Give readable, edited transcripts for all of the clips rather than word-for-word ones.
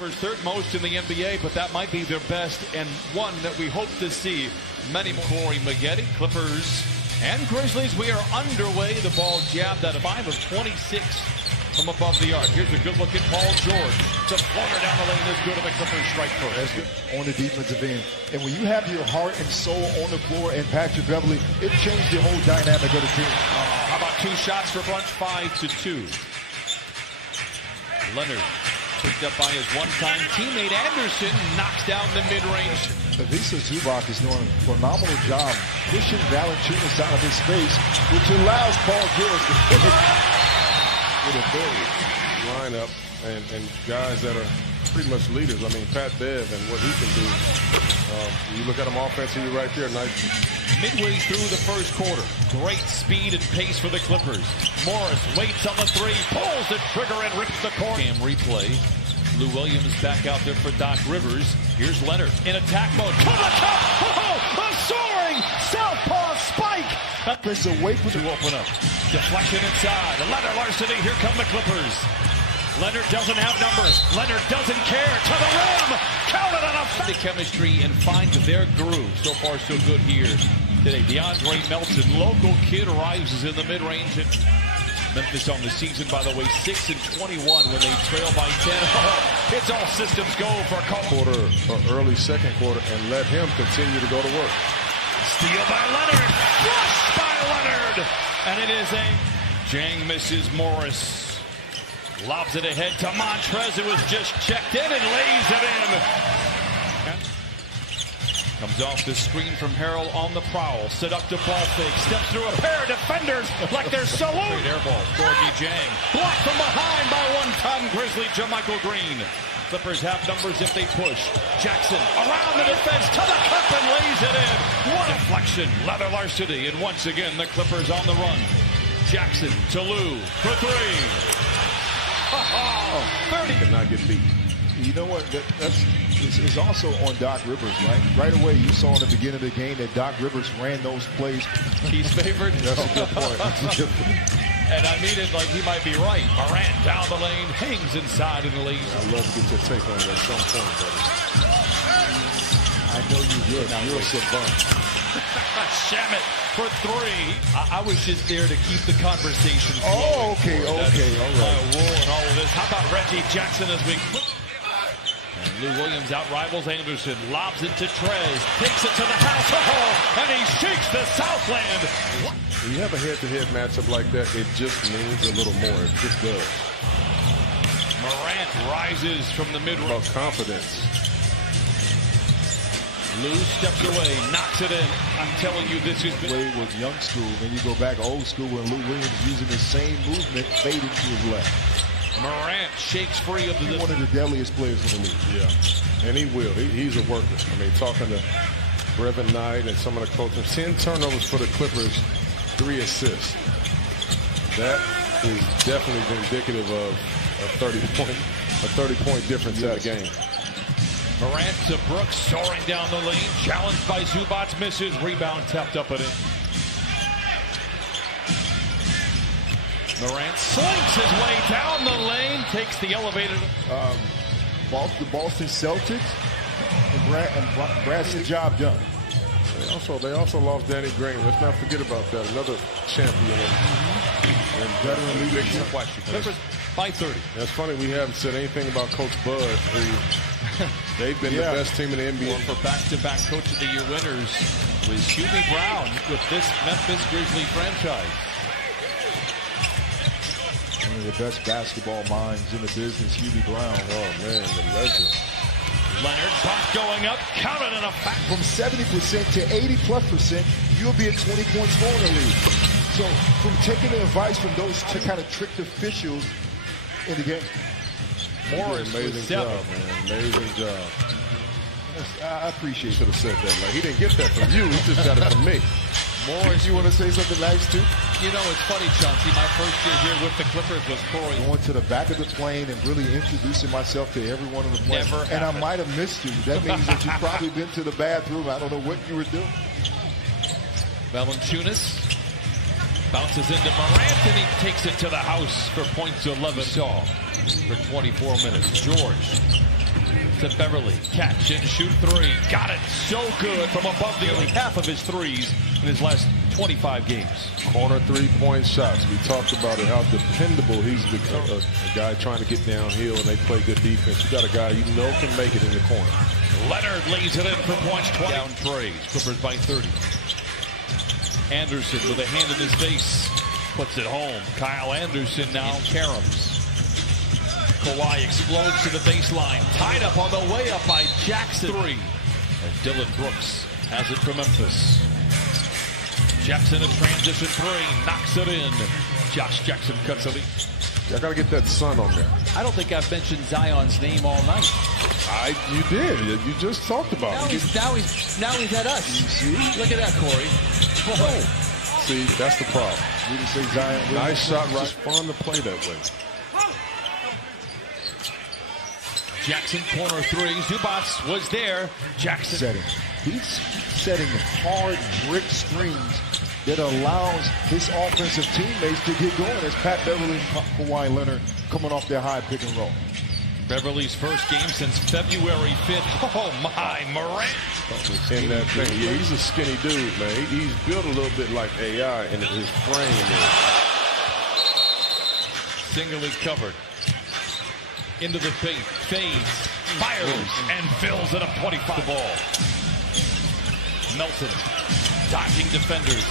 Third most in the NBA, but that might be their best and one that we hope to see many more. Corey Maggette, Clippers and Grizzlies. We are underway. The ball jabbed out of 5 of 26 from above the arc. Here's a good look at Paul George. The floater down the lane is good, and the Clippers strike first. On the defensive end. And when you have your heart and soul on the floor and Patrick Beverley, it changed the whole dynamic of the team. How about 2 shots for Brunch? 5-2. Leonard picked up by his one-time teammate Anderson, knocks down the mid-range. Ivica Zubac is doing a phenomenal job pushing Valanciunas out of his space, which allows Paul George to pivot with a big lineup and guys that are pretty much leaders. I mean, Pat Bev and what he can do. You look at him offensively right there. Nice. Midway through the first quarter, great speed and pace for the Clippers. Morris waits on the 3, pulls the trigger and rips the corner. Cam replay. Lou Williams back out there for Doc Rivers. Here's Leonard in attack mode. To the cup! Oh, a soaring southpaw spike! That's away from to open up. Deflection inside. Leonard Larceny. Here come the Clippers. Leonard doesn't have numbers. Leonard doesn't care. To the rim. Counted on the chemistry and find their groove. So far, so good here today. DeAndre Melton, local kid, rises in the mid-range. And Memphis on the season, by the way, 6-21 when they trail by 10. Oh, it's all systems go for quarter or early second quarter and let him continue to go to work. Steal by Leonard. Flushed by Leonard. And it is a Jang misses Morris. Lobs it ahead to Montrez, who was just checked in and lays it in. Comes off the screen from Harrell on the prowl. Seductive ball fake. Steps through a pair of defenders like they're salute. Great air ball. Gorgie Jang. Blocked from behind by one-ton Grizzly JaMychal Green. Clippers have numbers if they push. Jackson around the defense to the cup and lays it in. What a deflection. Leather Larceny. And once again, the Clippers on the run. Jackson to Lou for 3. 30. Cannot get beat. You know what? It's also on Doc Rivers, right? Right away, you saw in the beginning of the game that Doc Rivers ran those plays. He's favored. That's a good point. And I mean it like he might be right. Morant down the lane, hangs inside in the lead. I'd love to get your take on it at some point, buddy. I know you did. Now you're a savant. Shamet for 3. I was just there to keep the conversation flowing. Oh, okay, all right. Rule and all of this. How about Reggie Jackson as we... And Lou Williams out-rivals Anderson. Lobs it to Trez. Takes it to the house. Oh, and he shakes the Southland. When you have a head-to-head matchup like that, it just means a little more. It just does. Morant rises from the mid-range. About confidence. Lou steps away, knocks it in. I'm telling you, this is... Wade was young school, then you go back old school when Lou Williams using the same movement, fading to his left. Morant shakes free of the... One of the deadliest players in the league. Yeah, and he will. He's a worker. I mean, talking to Brevin Knight and some of the coaches, 10 turnovers for the Clippers, 3 assists. That is definitely indicative of a 30-point difference in the game. Morant to Brooks, soaring down the lane, challenged by Zubac, misses, rebound tapped up and in. Morant slinks his way down the lane, takes the elevator. The Boston Celtics, and Brad's the job done. They also lost Danny Green. Let's not forget about that. Another champion and veteran leadership. Clippers by 30. That's funny. We haven't said anything about Coach Bud, who they've been the best team in the NBA. Well, for back-to-back Coach of the Year winners was Hubie Brown with this Memphis Grizzly franchise. One of the best basketball minds in the business, Hubie Brown. Oh, man, the legend. Leonard, bump going up, counted in a fact. From 70% to 80+%, you'll be at 20 points more in the league. So, from taking the advice from those to kind of tricked officials in the game. Morris, amazing job, man. Amazing job. I appreciate it. Should have said that. Like, he didn't get that from you. He just got it from me. Morris, you want to say something nice too? You know, it's funny, Chauncey. My first year here with the Clippers was Corey. Going to the back of the plane and really introducing myself to every one of the players. Never and I might have missed you. That means that you've probably been to the bathroom. I don't know what you were doing. Valanciunas bounces into Morant, and he takes it to the house for points 11 for 24 minutes. George to Beverly. Catch and shoot three. Got it so good from above nearly half of his threes in his last 25 games. Corner three-point shots. We talked about it, how dependable he's a guy trying to get downhill, and they play good defense. You got a guy you know can make it in the corner. Leonard lays it in for points. 20 down trays. Clippers by 30. Anderson with a hand in his face. Puts it home. Kyle Anderson now caroms. Kawhi explodes to the baseline. Tied up on the way up by Jackson. Three. And Dylan Brooks has it for Memphis. Jackson a transition three. Knocks it in. Josh Jackson cuts it. I got to get that sun on there. I don't think I've mentioned Zion's name all night. You did. You just talked about it. Now he's at us. You see? Look at that, Corey. Boy. See, that's the problem. We didn't say Zion. Nice shot, right? It's fun to play that way. Jackson corner three. Zubats was there. Jackson setting. He's setting hard brick screens that allows his offensive teammates to get going as Pat Beverly and Kawhi Leonard coming off their high pick and roll. Beverly's first game since February 5th. Oh my, Morant. In that thing. Yeah, he's a skinny dude, man. He's built a little bit like AI in his frame. Singly covered. Into the paint. Fades. Fires. And fills it up 25. The ball. Melton. Dodging defenders.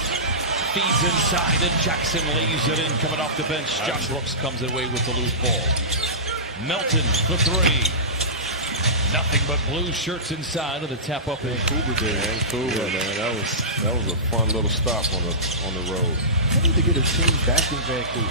Feeds inside, and Jackson lays it in coming off the bench. Josh Brooks comes away with the loose ball. Melton for three. Nothing but blue shirts inside of the tap up in Vancouver. Vancouver, man. That was a fun little stop on the road. I need to get a team back in Vancouver.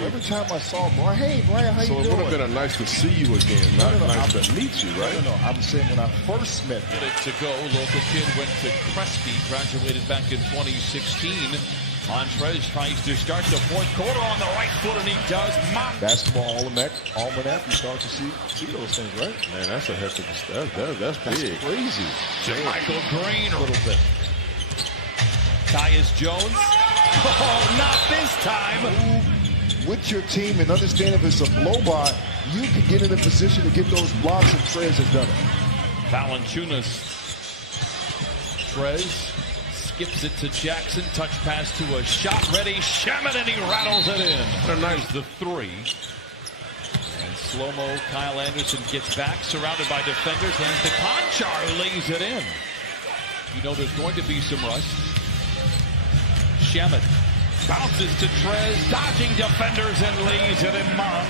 Every time I saw Brian, hey Brian, how you doing? So it would have been nice to see you again, not nice to meet you, right? No, I'm saying when I first met you. Minute to go. Local kid went to Crespi, graduated back in 2016. Montrez tries to start the fourth quarter on the right foot, and he does. Basketball almanac, you start to see those things, right? Man, that's a heck of a that's big. That's crazy. Michael Green a little bit. Tyus Jones. Oh, not this time. With your team and understand if it's a blow-by, you can get in a position to get those blocks, and Trez has done it. Valanciunas. Trez skips it to Jackson. Touch pass to a shot-ready Shamet, and he rattles it in. Nice the three. And slow-mo Kyle Anderson gets back, surrounded by defenders, hands to Conchar, who lays it in. You know there's going to be some rust. Shamet bounces to Trez, dodging defenders, and lays it in Mon.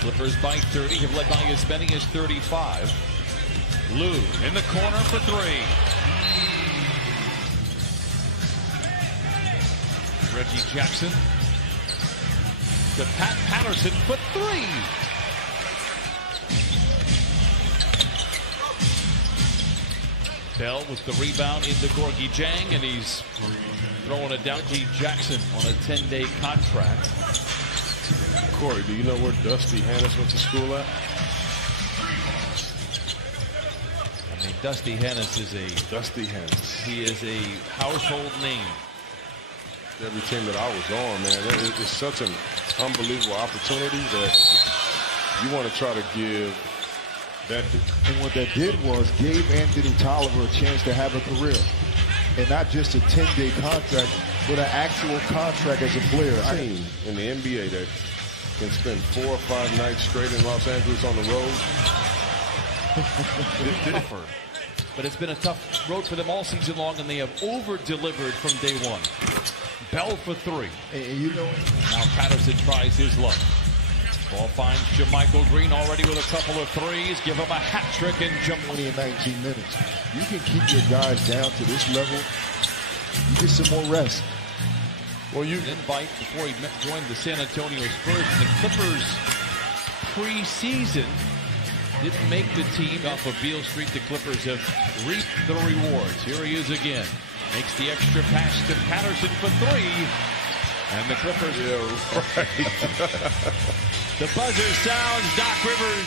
Clippers by 30, have led by as many as 35. Lou in the corner for three. Reggie Jackson to Pat Patterson for three. Bell with the rebound into Gorgie Jang, and he's throwing it down to Jackson on a 10-day contract. Corey, do you know where Dusty Hannis went to school at? I mean, Dusty Hannis is he is a household name. Every team that I was on, man, it's such an unbelievable opportunity that you want to try to give that. And what that did was gave Anthony Tolliver a chance to have a career. And not just a 10-day contract, but an actual contract as a player. Team in the NBA that can spend 4 or 5 nights straight in Los Angeles on the road. But it's been a tough road for them all season long, and they have over-delivered from day one. Bell for three. And you know, now Patterson tries his luck. Ball finds JaMychal Green already with a couple of threes. Give him a hat trick and jump 20 and 19 minutes. You can keep your guys down to this level. You get some more rest. Well, you invite before he joined the San Antonio Spurs. And the Clippers preseason didn't make the team off of Beale Street. The Clippers have reaped the rewards. Here he is again. Makes the extra pass to Patterson for three. And the Clippers. Yeah, right. The buzzer sounds. Doc Rivers.